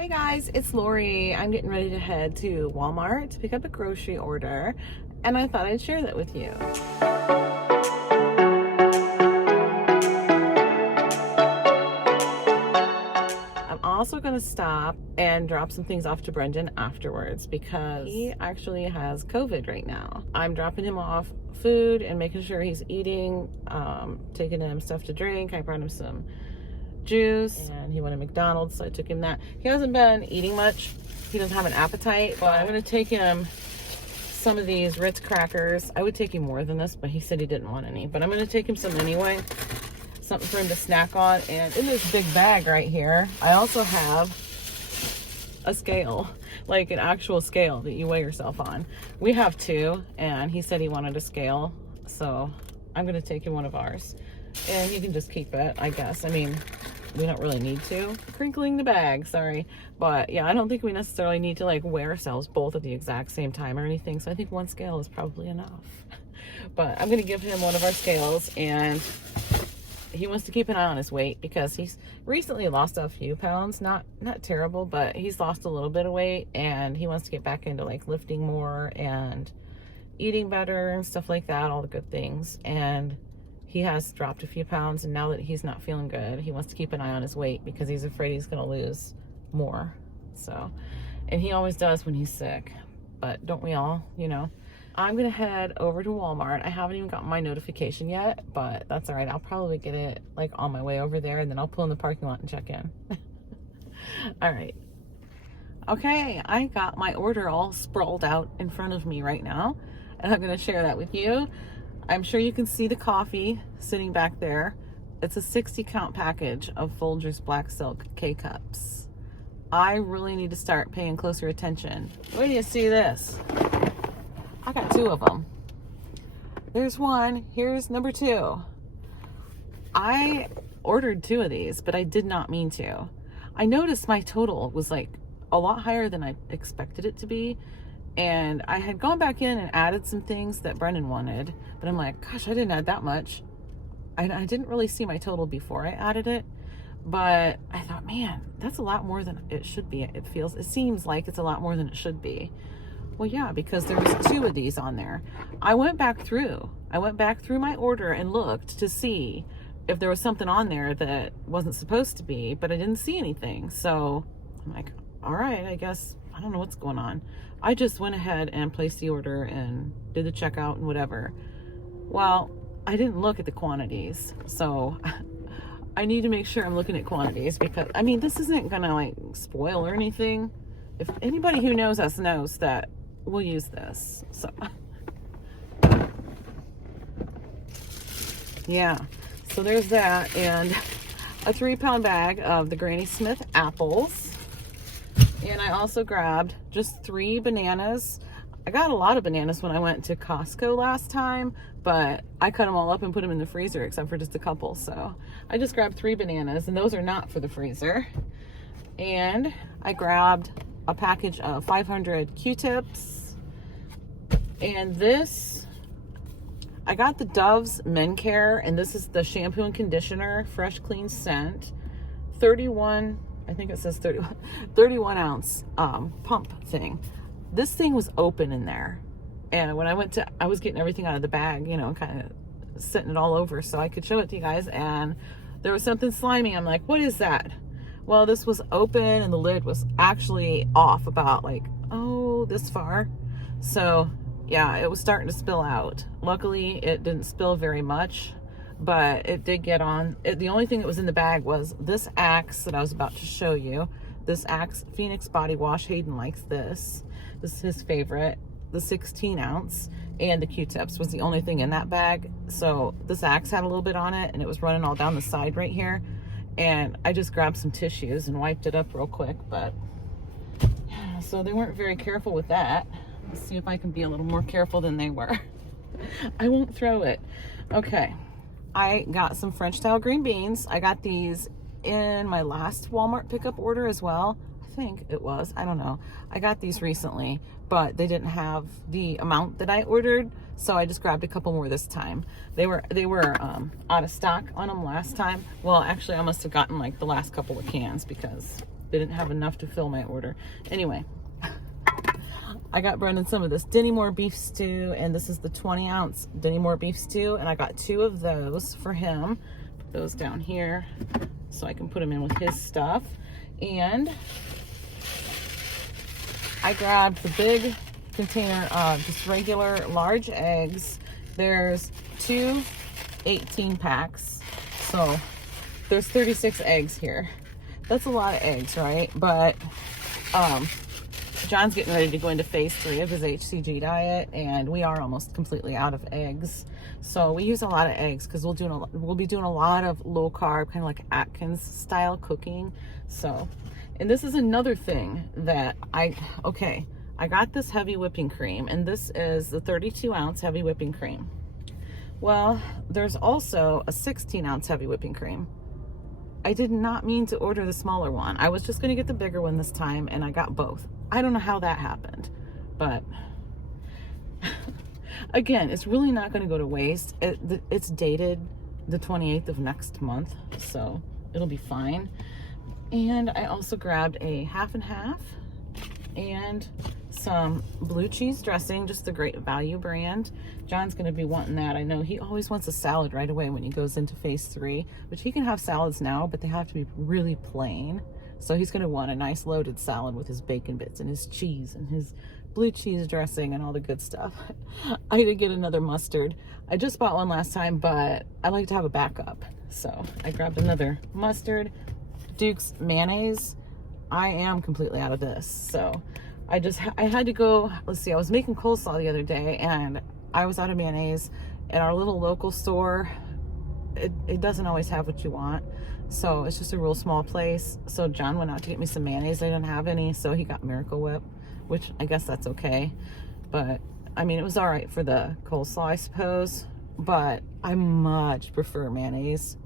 Hey guys, it's Lori. I'm getting ready to head to Walmart to pick up a grocery order, and I thought I'd share that with you. I'm also going to stop and drop some things off to Brendan afterwards because he actually has COVID right now. I'm dropping him off food and making sure he's eating, taking him stuff to drink. I brought him some juice and he wanted McDonald's, so I took him that. He hasn't been eating much. He doesn't have an appetite, but I'm going to take him some of these Ritz crackers. I would take him more than this, but he said he didn't want any, but I'm going to take him some anyway. Something for him to snack on. And in this big bag right here, I also have a scale, like an actual scale that you weigh yourself on. We have two, and he said he wanted a scale, so I'm going to take him one of ours. And you can just keep it, I guess. I mean, we don't really need to. Crinkling the bag, sorry. But yeah, I don't think we necessarily need to like weigh ourselves both at the exact same time or anything. So I think one scale is probably enough. But I'm going to give him one of our scales, and he wants to keep an eye on his weight because he's recently lost a few pounds. Not terrible, but he's lost a little bit of weight, and he wants to get back into like lifting more and eating better and stuff like that, all the good things. And he has dropped a few pounds, and now that he's not feeling good, he wants to keep an eye on his weight because he's afraid he's going to lose more. So, and he always does when he's sick, but don't we all, you know? I'm going to head over to Walmart. I haven't even gotten my notification yet, but that's all right. I'll probably get it like on my way over there, and then I'll pull in the parking lot and check in. All right. Okay, I got my order all sprawled out in front of me right now, and I'm going to share that with you. I'm sure you can see the coffee sitting back there. It's a 60 count package of Folger's Black Silk K-Cups. I really need to start paying closer attention. Where do you see this? I got two of them. There's one. Here's number two. I ordered two of these, but I did not mean to. I noticed my total was like a lot higher than I expected it to be. And I had gone back in and added some things that Brendan wanted, but I'm like, gosh, I didn't add that much. I didn't really see my total before I added it, but I thought, man, that's a lot more than it should be. It seems like it's a lot more than it should be. Well, yeah, because there was two of these on there. I went back through my order and looked to see if there was something on there that wasn't supposed to be, but I didn't see anything. So I'm like, all right, I guess, I don't know what's going on. I just went ahead and placed the order and did the checkout and whatever. Well, I didn't look at the quantities, so I need to make sure I'm looking at quantities because, I mean, this isn't gonna like spoil or anything. If anybody who knows us knows that we'll use this, so. Yeah, so there's that, and a 3-pound bag of the Granny Smith apples. And I also grabbed just 3 bananas. I got a lot of bananas when I went to Costco last time, but I cut them all up and put them in the freezer except for just a couple. So I just grabbed 3 bananas, and those are not for the freezer. And I grabbed a package of 500 Q-tips. And this, I got the Dove's Men Care, and this is the shampoo and conditioner, fresh clean scent, 31, I think it says 31 ounce pump thing. This thing was open in there, and when I was getting everything out of the bag, you know, kind of setting it all over so I could show it to you guys, and there was something slimy. I'm like, what is that? Well, this was open, and the lid was actually off about like, oh, this far. So yeah, it was starting to spill out. Luckily, it didn't spill very much, but it did get on. The only thing that was in the bag was this Axe that I was about to show you. This Axe Phoenix body wash. Hayden likes this. This is his favorite. The 16 ounce, and the Q-tips was the only thing in that bag. So this Axe had a little bit on it, and it was running all down the side right here. And I just grabbed some tissues and wiped it up real quick, but yeah, so they weren't very careful with that. Let's see if I can be a little more careful than they were. I won't throw it. Okay. I got some French style green beans. I got these in my last Walmart pickup order as well. I think it was, I don't know. I got these recently, but they didn't have the amount that I ordered, so I just grabbed a couple more this time. They were out of stock on them last time. Well, actually I must have gotten like the last couple of cans because They didn't have enough to fill my order. Anyway, I got Brendan some of this Dennymore beef stew, and this is the 20-ounce Dennymore beef stew, and I got 2 of those for him. Put those down here so I can put them in with his stuff. And I grabbed the big container of just regular large eggs. There's 2 18 packs, so there's 36 eggs here. That's a lot of eggs, right? But John's getting ready to go into phase 3 of his HCG diet, and we are almost completely out of eggs. So we use a lot of eggs because we'll be doing a lot of low carb, kind of like Atkins style cooking. So, and this is another thing that I got this heavy whipping cream, and this is the 32-ounce heavy whipping cream. Well, there's also a 16-ounce heavy whipping cream. I did not mean to order the smaller one. I was just going to get the bigger one this time, and I got both. I don't know how that happened, but again, it's really not going to go to waste. It's dated the 28th of next month, so it'll be fine. And I also grabbed a half and half and some blue cheese dressing, just the Great Value brand. John's going to be wanting that. I know he always wants a salad right away when he goes into phase 3, which he can have salads now, but they have to be really plain. So he's going to want a nice loaded salad with his bacon bits and his cheese and his blue cheese dressing and all the good stuff. I did get another mustard. I just bought one last time, but I like to have a backup. So I grabbed another mustard. Duke's mayonnaise. I am completely out of this. So I had to go, let's see, I was making coleslaw the other day and I was out of mayonnaise. At our little local store, it doesn't always have what you want. So it's just a real small place. So John went out to get me some mayonnaise. I didn't have any, so he got Miracle Whip, which I guess that's okay. But I mean, it was all right for the coleslaw, I suppose. But I much prefer mayonnaise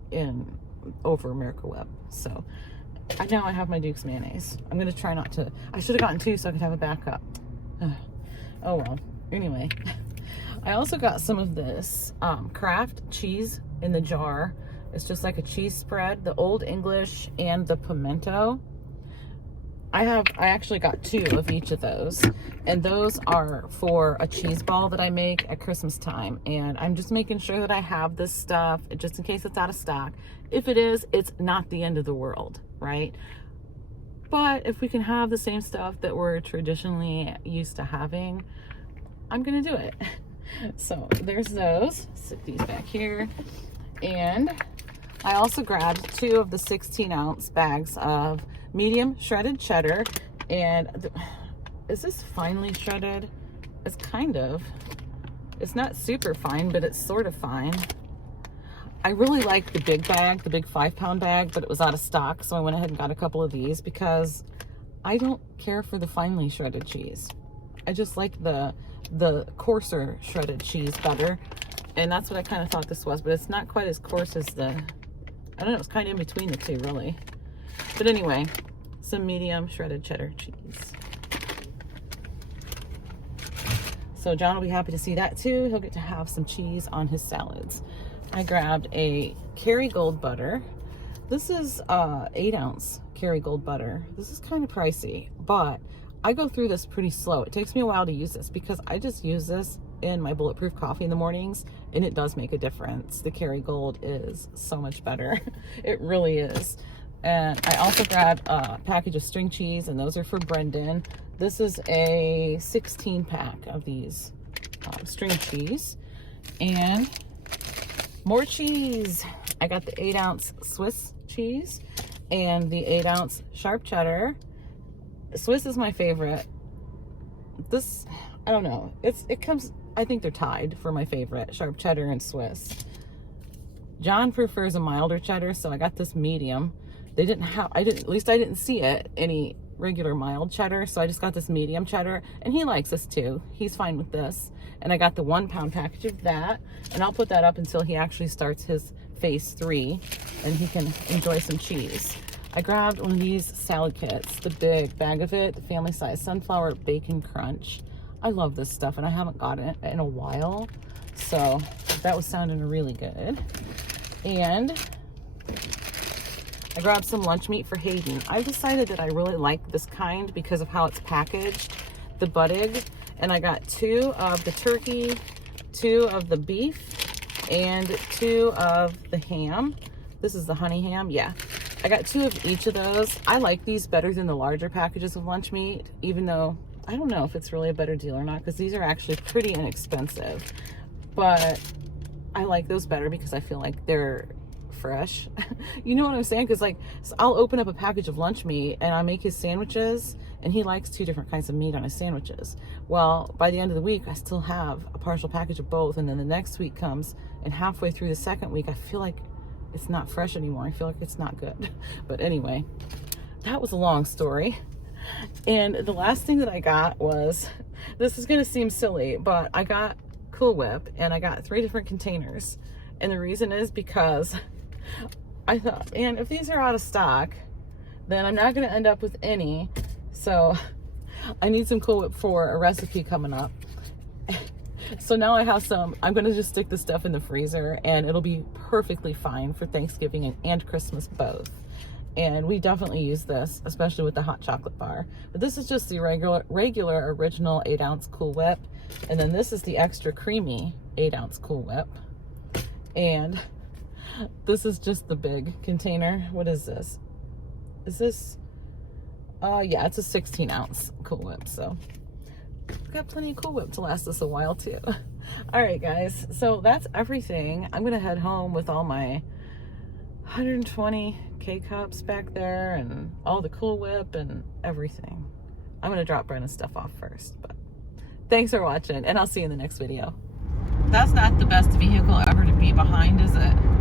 over Miracle Whip. So now I have my Duke's mayonnaise. I'm gonna try not to. I should have gotten 2 so I could have a backup. Oh well. Anyway, I also got some of this Kraft cheese in the jar. It's just like a cheese spread, the Old English and the pimento. I actually got 2 of each of those, and those are for a cheese ball that I make at Christmas time. And I'm just making sure that I have this stuff just in case it's out of stock. If it is, it's not the end of the world, right? But if we can have the same stuff that we're traditionally used to having, I'm gonna do it. So there's those. Sit these back here. And I also grabbed 2 of the 16-ounce bags of medium shredded cheddar. And is this finely shredded? It's kind of. It's not super fine, but it's sort of fine. I really like the big bag, the big 5-pound bag, but it was out of stock, so I went ahead and got a couple of these because I don't care for the finely shredded cheese. I just like the coarser shredded cheese better. And that's what I kind of thought this was, but it's not quite as coarse as I don't know, it's kind of in between the 2, really. But anyway, some medium shredded cheddar cheese. So John will be happy to see that too. He'll get to have some cheese on his salads. I grabbed a Kerrygold butter. This is 8-ounce Kerrygold butter. This is kind of pricey, but I go through this pretty slow. It takes me a while to use this because I just use this in my bulletproof coffee in the mornings, and it does make a difference. The Kerrygold is so much better. It really is. And I also grabbed a package of string cheese, and those are for Brendan. This is a 16-pack of these string cheese. And more cheese. I got the 8-ounce Swiss cheese and the 8-ounce sharp cheddar. Swiss is my favorite. This, I don't know. It comes, I think they're tied for my favorite, sharp cheddar and Swiss. John prefers a milder cheddar, so I got this medium. They didn't have, at least I didn't see it, any regular mild cheddar, so I just got this medium cheddar, and he likes this too. He's fine with this. And I got the 1-pound package of that, and I'll put that up until he actually starts his phase 3, and he can enjoy some cheese. I grabbed one of these salad kits, the big bag of it, the family size sunflower bacon crunch. I love this stuff, and I haven't gotten it in a while, so that was sounding really good. And I grabbed some lunch meat for Hayden. I've decided that I really like this kind because of how it's packaged, the buttig. And I got 2 of the turkey, 2 of the beef, and 2 of the ham. This is the honey ham, yeah. I got 2 of each of those. I like these better than the larger packages of lunch meat, even though I don't know if it's really a better deal or not, because these are actually pretty inexpensive. But I like those better because I feel like they're fresh. You know what I'm saying? Because like, so I'll open up a package of lunch meat and I make his sandwiches, and he likes 2 different kinds of meat on his sandwiches. Well, by the end of the week, I still have a partial package of both, and then the next week comes, and halfway through the second week, I feel like it's not fresh anymore. I feel like it's not good. But anyway, that was a long story. And the last thing that I got was, this is gonna seem silly, but I got Cool Whip, and I got 3 different containers. And the reason is because I thought, and if these are out of stock, then I'm not gonna end up with any. So I need some Cool Whip for a recipe coming up. So now I have some. I'm gonna just stick this stuff in the freezer, and it'll be perfectly fine for Thanksgiving and Christmas both. And we definitely use this, especially with the hot chocolate bar. But this is just the regular original 8-ounce Cool Whip. And then this is the extra creamy 8-ounce Cool Whip. And this is just the big container. What is this? Is this? Yeah, it's a 16-ounce Cool Whip. So we've got plenty of Cool Whip to last us a while too. All right, guys. So that's everything. I'm gonna head home with all my 120 K-cups back there and all the Cool Whip and everything. I'm gonna drop Brenna's stuff off first, but thanks for watching, and I'll see you in the next video. That's not the best vehicle ever to be behind, is it?